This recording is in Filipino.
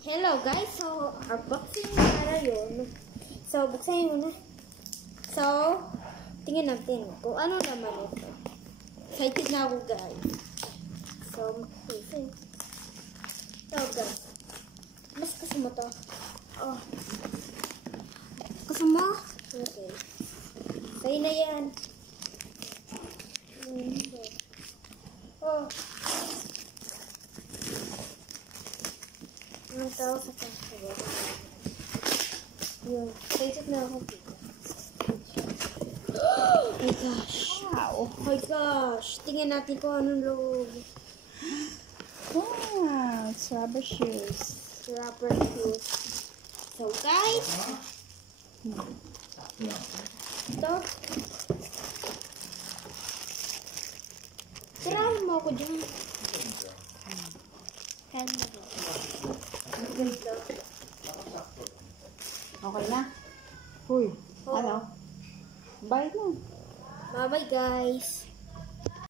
Hello guys, so unboxing para yun. So buksan mo na. So tingnan natin kung ano naman ito. Excited na ako guys. So okay. So guys, mas gusto mo to? Oh. Gusto mo? Okay. Sa'yo na yan. Oh. Ang tao sa pagkakas. Yun. Excited na ako. Oh my gosh. Wow. Oh my gosh. Tingnan natin kung anong loob. Wow. It's rubber shoes. Rubber shoes. So guys. Ito. Tirahin mo ako dyan. Helmet. Okay na? Huy. Oo. Ano? Bye na. Bye bye guys.